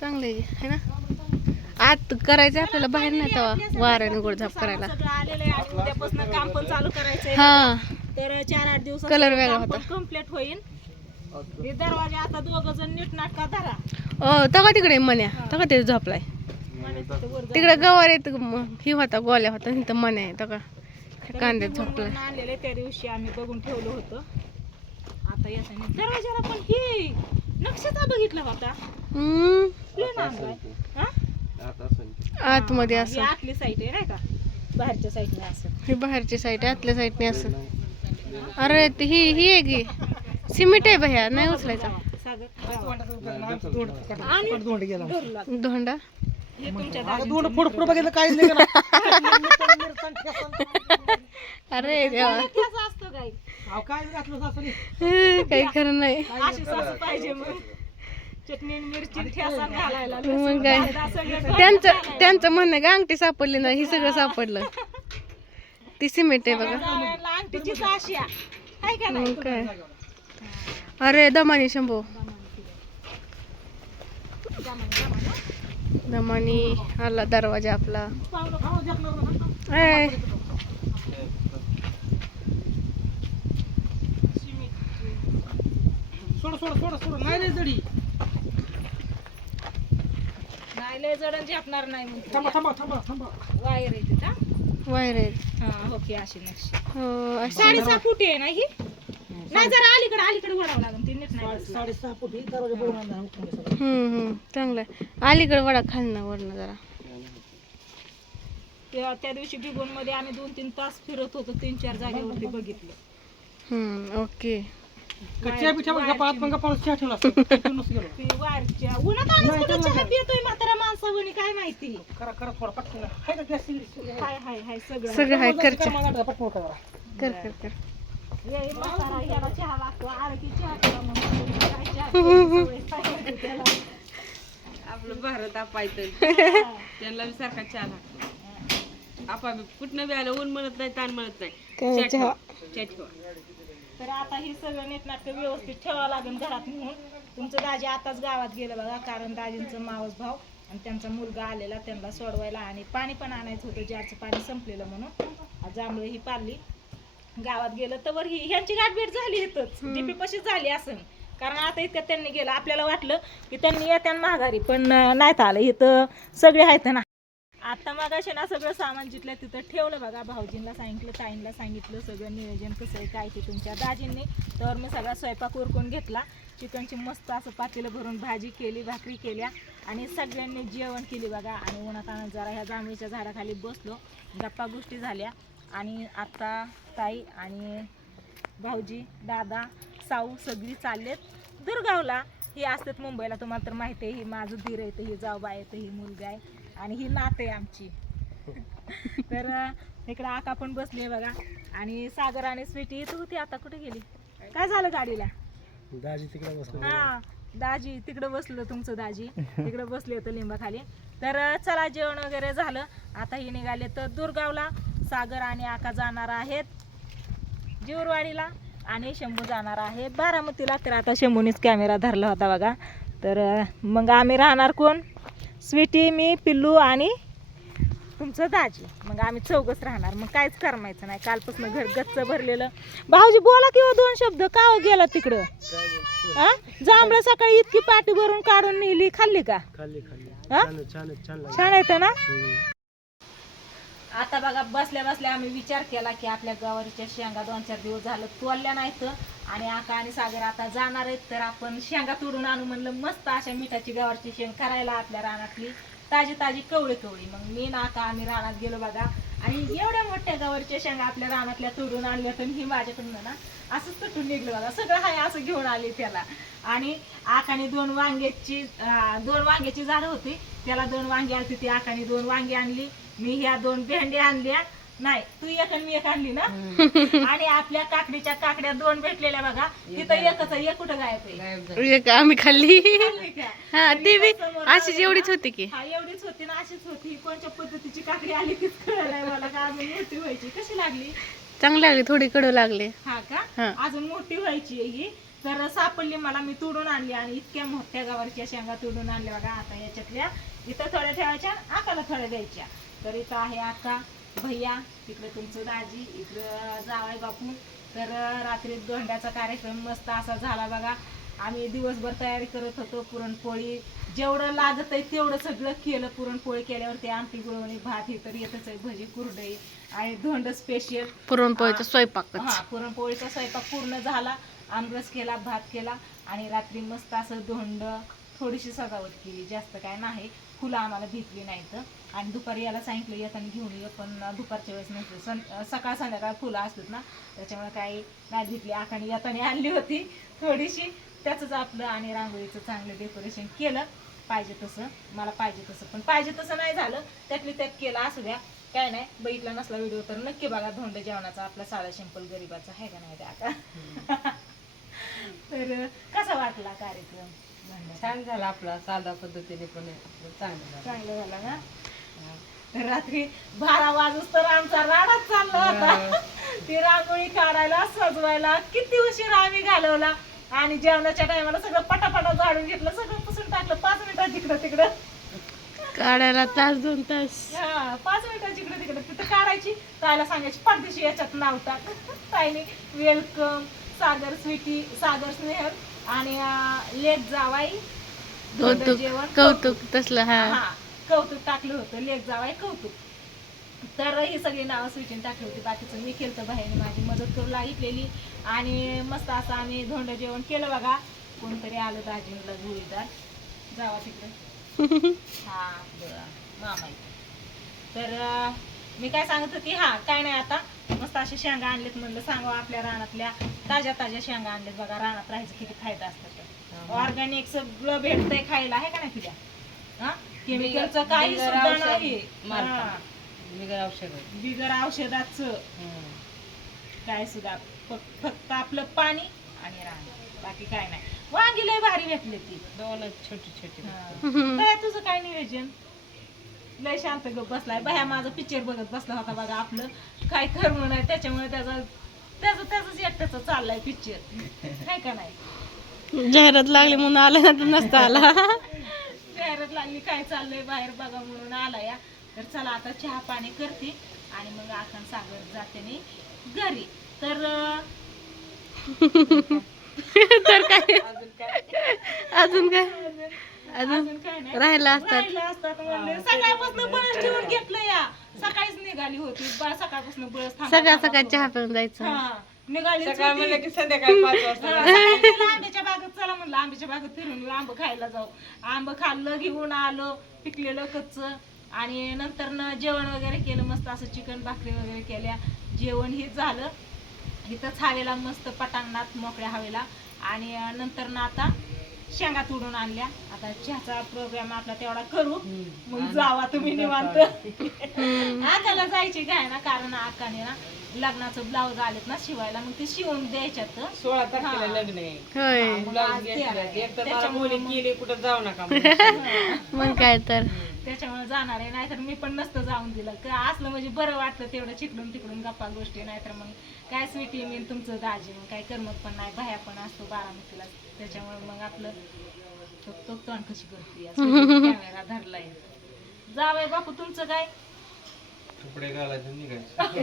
चांगले आहे ना. आत करायचं आपल्याला, बाहेर नाही तेव्हा वाऱ्याने गोडझाप करायला. सगळं आलेलं आहे आणि उद्यापासून काम पण चालू करायचंय. हा तर 4-8 दिवसात कलर वेगळा होता. कम्प्लीट होईल. हे दरवाजे आता दोघं जण नीट नाटका धरा. तेव्हा तिकडे मन्या, तेव्हा ते झोपलाय तिकडे. गवार येत ही होता, गोल्या होता तिथं मन्या आहे तेव्हा कांद्यात झोपलाय. आणलेले त्या दिवशी आम्ही बघून ठेवलं होतं. आता याच्याने दरवाजाला पण ही नक्षता बघितला होता. प्लेन आणलाय. हा? आतमध्ये ही असं, आतली साईड आहे नाही का, बाहेरच्या साईडने असं. ही बाहेरची साईड आहे, आतल्या साईडने असं. अरे ही आहे की सिमेंट आहे भैया, नाही उचलायचा. सागर धोंडा हे तुमच्या अरे देवा, असतो काय काही खरं नाही. अशी सासू पाहिजे मग. चटणी मिरची ठेसा घालायला मग काय त्यांचं म्हणणं आहे का अंगठी सापडली ना, ही सगळं सापडलं. ती सिमेंट आहे बघा. अंगठीचीच अशी आहे का नाही. मग काय. अरे दमानी शंभू, दमानी आला दरवाजा आपला. नाही लय जडण झेपणार नाही म्हणते. वायर आहे तिथं. वायर आहे. हा ओके. अशी नक्षी हो अशी. 6.5 फूट आहे ना ही. नाही जरा अलीकडे वडावं लागेल ती नीट नाही. 6.5 फूट ही दरवाजा बघून आणला. चांगलं आहे. अलीकडे वडा खालना वरनं जरा. त्या दिवशी बिगोन मध्ये आम्ही 2-3 तास फिरत होतो. 3-4 जागेवरती बघितलं. ओके. कच्च्या पिठावर गप्पा पण गप्पा चहा ठेवला असतो. ती वारच्या उन्हात आणून कुठं चहा पितोय म्हातारा माणसावणी काय माहिती. करा थोडा पटकन. हाय का गॅस सिलेंडर? हाय सगळं. सगळं आहे. खर्च माझा पटकन करा. कर. ये म्हातारा याला चहा लागतो. आलं की चहा करा म्हणून काय चहा सवय पाहिजे त्याला. आपलं भारत आपायचं त्यांना बी सारखा चहा लागतो. आपा कुठनं बी आलं, ऊन म्हणत नाही, ताण म्हणत नाही. चहा ठेवा. तर आता हे सगळं नीटनाटकं व्यवस्थित ठेवावं लागेल घरात म्हणून. तुमचं दाजी आताच गावात गेलं बघा, कारण दाजींचं मावस भाव आणि त्यांचा मुलगा आलेला त्यांना सोडवायला, आणि पाणी पण आणायचं होतं, जारचं पाणी संपलेलं म्हणून. जांभळं ही पारली गावात गेलं तर ही ह्यांची गाठभेट झाली इथंच, डीपी पशी झाली असं. कारण आता इतक्यात त्यांनी गेलं. आपल्याला वाटलं की त्यांनी येत्या माघारी, पण नाहीत आलं. इथं सगळे आहेत ना. आता मगाशी ना सगळं सामान जिथलं तिथं ठेवलं बघा. भाऊजींना सांगितलं, ताईंना सांगितलं सगळं नियोजन कसं आहे काय ते तुमच्या दाजींनी. तर मी सगळा स्वयंपाक उरकून घेतला. चिकनची मस्त असं पातेलं भरून भाजी केली, भाकरी केल्या आणि सगळ्यांनी जेवण केली बघा. आणि उन्हात आणत जरा ह्या जांभळीच्या झाडाखाली बसलो, गप्पा गोष्टी झाल्या. आणि आता ताई आणि भाऊजी, दादा, साऊ सगळी चाललेत दुर्गावला. ही असतात मुंबईला, तुम्हाला तर माहिती आहे. ही माझं दीर आहे, ही जाऊबाई आहे, ही मुलगा आहे आणि ही नात आहे आमची. तर इकडं आका पण बसली आहे बघा. आणि सागर आणि स्वीटी इथं होती, आता कुठे गेली काय झालं गाडीला. दाजी तिकडे बसलो. हा दाजी तिकडं बसलं, तुमचं दाजी तिकडं बसले होतं लिंबाखाली. तर चला जेवण वगैरे झालं. आता ही निघाले तर दुर्गावला. सागर आणि आका जाणार आहेत जीवरवाडीला आणि शंभू जाणार आहे बारामतीला. तर आता शंभूनीच कॅमेरा धरला होता बघा. तर मग आम्ही राहणार कोण, स्वीटी, मी, पिल्लू आणि तुमचं दाजी. मग आम्ही चौघच राहणार. मग काहीच करमायचं नाही. कालपासून घर गच्च भरलेलं. भाऊजी बोला किंवा 2 शब्द. का हो गेला तिकडं. हा जांभळं सकाळी इतकी पाटी भरून काढून नेली, खाल्ली का. छान येतं ना. आता बघा बसल्या बसल्या आम्ही विचार केला की आपल्या गवारीच्या शेंगा 2-4 दिवस झालं तोडल्या नाहीत आणि आका आणि सागर आता जाणार आहेत. तर आपण शेंगा तोडून आणू म्हणलं. मस्त अशा मिठाची गवारची शेंग करायला आपल्या रानातली ताजी ताजी कवळी. मग मी नाका आम्ही रानात गेलो बघा. आणि एवढ्या मोठ्या गवारच्या शेंगा आपल्या रानातल्या तोडून आणल्या. तर ही माझ्याकडून ना असंच तुटून निघलं बघा. सगळं हाय असं घेऊन आले त्याला. आणि आकाने 2 वांग्याची झाडं होती, त्याला 2 वांगी आली. ती आकाने 2 वांगी आणली. मी ह्या 2 भेंड्या आणल्या. नाही तू एक आणि मी एक आणली ना. आणि आपल्या काकडीच्या काकड्या 2 भेटलेल्या बघा. तिथं एकच आहे, एक कुठं गायब आम्ही खाल्ली. का. हा ती बी अशीच एवढीच होती की. हा एवढीच होती ना, अशीच होती. कोणत्या पद्धतीची काकडी आली तीच कळलं नाही मला. का अजून मोठी व्हायची. कशी लागली. चांगली लागली, थोडी कडू लागली. हा का. अजून मोठी व्हायची ही. तर सापडली मला, मी तोडून आणली आणि इतक्या मोठ्या गवारच्या शेंगा तोडून आणल्या बघा. आता याच्यातल्या इथं थोड्या ठेवायच्या, आकाला थोड्या द्यायच्या. तर इथं आहे आका, भैया, तिकडे तुमचं दाजी, इकडं जावाय बापू. तर रात्री धोंड्याचा कार्यक्रम मस्त असा झाला बघा. आम्ही दिवसभर तयारी करत होतो. पुरणपोळी जेवढं लागत आहे तेवढं सगळं केलं. पुरणपोळी केल्यावरती आमटी गुळवणी भात हे तर येतच आहे, भजी कुरडई आणि धोंड स्पेशल पुरणपोळीचा स्वयंपाकच. हा, पुरणपोळीचा स्वयंपाक पूर्ण झाला. आमरस केला, भात केला आणि रात्री मस्त असं धोंड, थोडीशी सजावट केली, जास्त काय नाही. फुलं आम्हाला भेटली नाही तर. आणि दुपारी याला सांगितलं येताना घेऊन ये, पण दुपारच्या वेळेस नसलं, सकाळ संध्याकाळ फुलं असतात ना, त्याच्यामुळे काही नाही भेटली. आकाने येताना आणली होती थोडीशी, त्याचंच आपलं आणि रांगोळीचं चांगलं डेकोरेशन केलं पाहिजे तसं, मला पाहिजे तसं, पण पाहिजे तसं नाही झालं, त्यातली त्यात केलं. असू द्या, काय नाही. बघितला नसला व्हिडिओ तर नक्की बघा. धोंड जेवणाचा आपला साधा सिंपल गरीबाचा आहे का नाही आता. तर कसा वाटला कार्यक्रम? छान झाला आपला, साधा पद्धतीने पण आपलं चांगलं झालं. चांगलं झालं ना. तर रात्री 12 वाजूस तर आमचा राडाच चालला होता. ती रांगोळी काढायला, सजवायला किती उशीर आम्ही घालवला. आणि जेवणाच्या टायमाला सगळं पटापटा झाडून घेतलं, सगळं पुसून टाकलं. 5 मिनिटात जिकडं तिकडं काढायला तास 2 तास. 5 मिनिटात जिकडं तिकडं तिथं काढायची. ताईला सांगायची परदेशी याच्यात नाव टाक. ताईने वेलकम, सागर स्वीटी, सागर स्नेहल आणि लेक जावाई जेवण कौतुक तसलं. हा, हा, कौतुक टाकलं होतं. लेक जावाई कौतुक. तर ही सगळी नावं स्वीटीने टाकली होती. बाकीचं मी केलं, बाहेर माझी मदत करू लागितलेली. आणि मस्त असं आम्ही धोंड जेवण केलं बघा. कोणतरी आलं दाजीला जोडीदार, जावा तिकडे. हा बरं, मामा आहे. तर मी काय सांगत होती, हा काय नाही, आता मस्त असे शेंगा आणलेत म्हणलं सांगावं. आपल्या रानातल्या ताज्या ताज्या शेंगा आणलेत बघा. रानात राहायचं किती फायदा असतात. ऑर्गॅनिक सगळं भेटतंय खायला, आहे का नाही तुझ्या? हा, केमिकलचं काही सुद्धा नाही. हा, बिगर औषधाचं काय सुद्धा, फक्त आपलं पाणी आणि रान, बाकी काय नाही. वांगी लय भारी भेटले ती, दोनच छोटी छोटी. काय तुझं काय नियोजन? लय शांत गप बसलाय बाया. माझं पिक्चर बघत बसला होता बघा. आपलं काय करणं नाही, त्याच्यामुळे त्याच एकट्याचा चाललाय पिक्चर, काय का नाही. जाहिरात लागली म्हणून आला ना, तर नसता आला. जाहिरात लागली काय चाललंय बाहेर बघा म्हणून आला या. तर चला आता चहा पाणी करते आणि मग आखण सागर जाते मी घरी. तर तर काय अजून काय अजून काय नाही, राहिला असतात. राहिलं असतात म्हणले. सकाळपासून बळच ठेवून घेतलं या. सकाळीच निघाली होती सकाळपासून बळच सकाळ सकाळ चहा पिऊन जायचं. हा, निघाली सकाळ म्हणलं की संध्याकाळी 5 वाजता. आंब्याच्या बागेत चला म्हणलं, आंब्याच्या बागेत फिरून आंब खायला जाऊ. आंब खाल्लं, घेऊन आलो पिकलेलं कच्च. आणि नंतर न जेवण वगैरे केलं, मस्त असं चिकन भाकरी वगैरे केल्या. जेवण हे झालं इथंच हवेला, मस्त पटांगणात मोकळ्या हवेला. आणि नंतर ना आता शेंगा तोडून आणल्या. आता चहाचा प्रोग्राम आपला तेवढा करू, मग जावा तुम्ही निवांत. आकाला जायची काय ना, कारण आकाने ना लग्नाचं ब्लाऊज आलेत ना शिवायला, मग ते शिवून द्यायच्यात. 16 तारखेला लग्न आहे. होय, ब्लाऊज घेतलं. एक तर मला मुली गेली, कुठं जाऊ नका मग काय तर. त्याच्यामुळे जाणार आहे. नाहीतर मी पण नसतं जाऊन दिलं. असलं म्हणजे बरं वाटतं तेवढं, चिकडून तिकडून गप्पा गोष्टी. नाहीतर मग काय स्वीटी मी तुमचं दाजी मग काय करमत पण नाही. बाया पण असतो बारामतीला, त्याच्यामुळे मग आपलं तो तोंड कशी करते. कॅमेरा धरलाय. जावय बापू तुमचं काय? कपडे घालायचे निघायचे.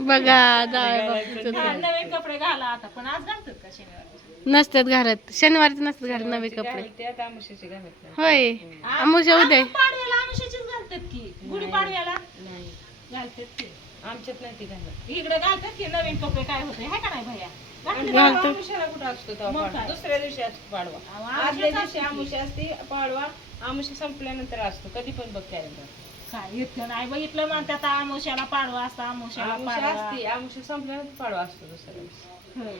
बघा जावई हा, नवीन कपडे घाला आता. पण आज घालतात का शनिवार? नसतात घरात, शनिवारच नसतात घरात नवे कपडे. त्यात आमुष्याची घालत होय, आमुषा उद्या पाडव्याला आमुष्याचीच घालतात की, गुढी पाडव्याला नाही. घालतात की. आमच्यात नाही ती घालत. इकडे घालतात की नवीन कपडे. काय होते आहे का नाही भैया? घालतो. आमुष्याला कुठं असतो तेव्हा मग पाडवा? काय? दुसऱ्या दिवशी असतो पाडवा. आमुष्याच आदल्या दिवशी असते की. आमुष्या असते, पाडवा आमुष्या संपल्यानंतर असतो. कधी पण बघ कॅलेंडर. काय इतकं नाही बघितलं म्हणतात. आमुष्याला पाडवा असता, आमुष्याला आमुष्या पाडवा. असते, आमुष्या संपल्यानंतर पाडवा असतो दुसऱ्या दिवशी. होय.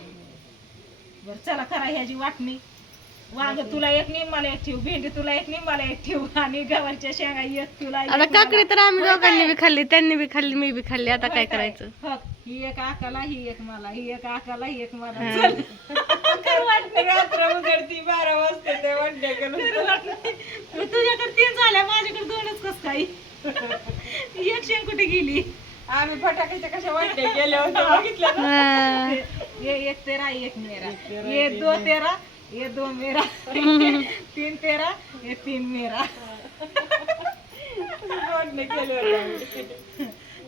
बरं चला करा ह्याची वाटणी. वांग तुला एक नाही, मला एक ठेव. भेंडी तुला एक नाही, मला एक ठेव. आणि गवारच्या शेंगा एक तुला एक आता मला. काकडी तर आम्ही दोघांनी बी खाल्ली, त्यांनी बी खाल्ली, मी बी खाल्ली. आता काय करायचं? हो, ही एक आकाला, ही एक मला, ही एक आकाला, ही एक मला. चल. कर वाटणी. रात्र उघडती 12 वाजता ते वाटण्या करून. कर वाटणी. तुझ्याकडे 3 झाल्या, माझ्याकडे 2च कस काही. एक शेंग कुठे गेली? आम्ही फटाक्याच्या कशा वाटण्या केल्या होत्या बघितल्या ना. हा. ये एक तेरा एक मेरा, ये दो तेरा ये दो मेरा, तीन तेरा ये तीन मेरा.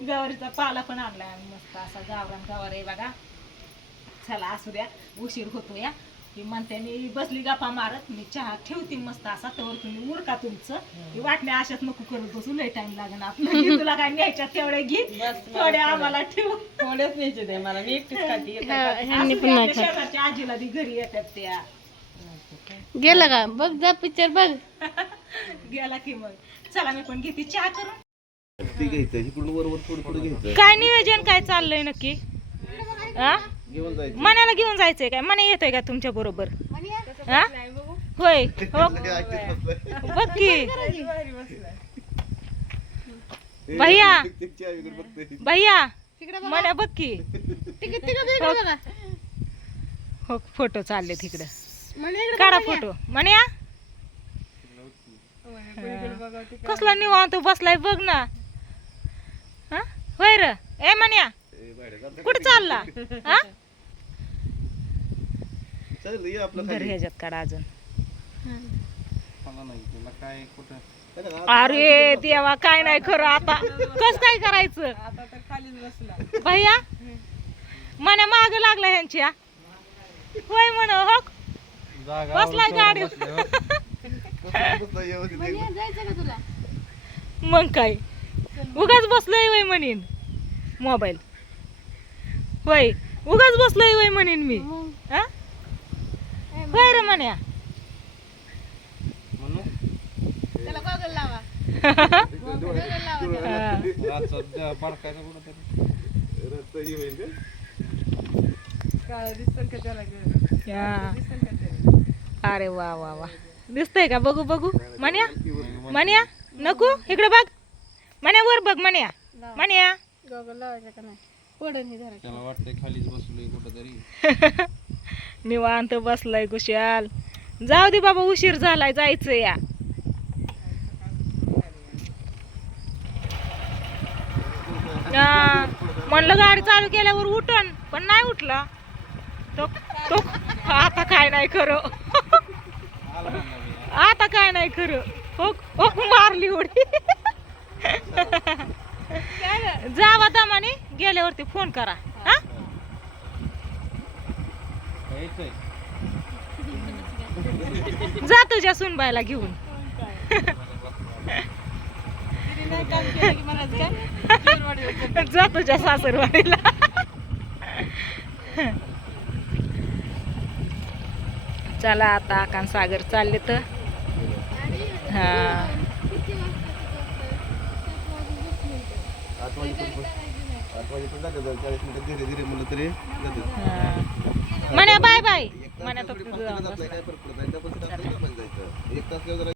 गवारीचा पाला पण आणलाय आम्ही मस्त असा गावरान गवार आहे बघा. चला असू द्या, उशीर होतो या. ती म्हणते मी बसली गप्पा मारत, मी चहा ठेवते मस्त असा, तर तुम्ही उरका तुमचं. ही वाटणे अशाच नको करत बसू, लय टाइम लागेल आपलं. घे तुला काय न्यायच्या तेवढे घे, थोडे आम्हाला ठेवू. थोडेच न्यायचे ते मला, मी एकटीच खाते. ह्यांनी असू पण द्या, नाही आपल्या खात. शेजारच्या आजीला बी घरी येतात त्या. गेलं का बघ जा पिक्चर बघ. गेला की मग चला मी पण घेते चहा करून. ते घ्यायचं इकडून वरवर थोडं थोडं घ्यायचं काय नियोजन काय चाललंय नक्की? हा घेऊन जायचं मनाला घेऊन जायचंय काय? मने येतोय का तुमच्या बरोबर? हा? होय हो बघ की भैया भैया मने बघ की हो फोटो चालले तिकडं. काढा फोटो म्हण्या. कसला निवांत बसलाय बघ ना. हा? होय र ए म्हण्या कुठं चालला? हा चल ये आपलं घर ह्याच्यात काढा अजून. मला नाही तुला काय कुठं अरे देवा काय नाही खरं आता कस काय करायचं? आता तर खालीच बसला. भैया मने माग लागला ह्यांच्या. होय म्हण हो जागा बसलाय गाडी. व्यवस्थित मग काय उगाच बसलोय वय म्हणीन मोबाईल. होय उगाच बसलोय वय म्हणीन मी. हा? होय रे म्हण्या. म्हणून त्याला गॉगल लावा. रातचा पडकायचं कुठं तरी रस्ता हे होईल का? काळं दिसतं का त्याला गं? हा. दिसतं का त्याला? अरे वा वा वा दिसतंय का? बघू बघू म्हण्या म्हण्या नको इकडे बघ म्हण्या वर बघ म्हण्या म्हण्या. गॉगल लावायचा का नाही पडन ही धरायचं. त्याला वाटतंय खालीच बसलोय कुठं तरी. निवांत बसलाय कुशाल. जाऊ दे बाबा उशीर झालाय जायचं या. म्हणलं गाडी चालू केल्यावर उठन पण नाही उठला तो तो. आता काय नाही खरं. आता काय नाही खरं. हो हो मारली उडी. जावा दमाने गेल्यावरती फोन करा. हा यायचंय जा तुझ्या सुनबाईला घेऊन. तिने नाही काम केलं की म्हणायचं काय? जीवनवाडीवर कर. जा तुझ्या सासरवाडीला. चला आता आकान सागर चालले तर. हा 8 वाजेपर्यंत जाते 40 मिनिटं धीरे धीरे म्हणलं तरी जाते. म्हण्या बाय बाय म्हण्या तो काय फरक पडत नाही. 1 तास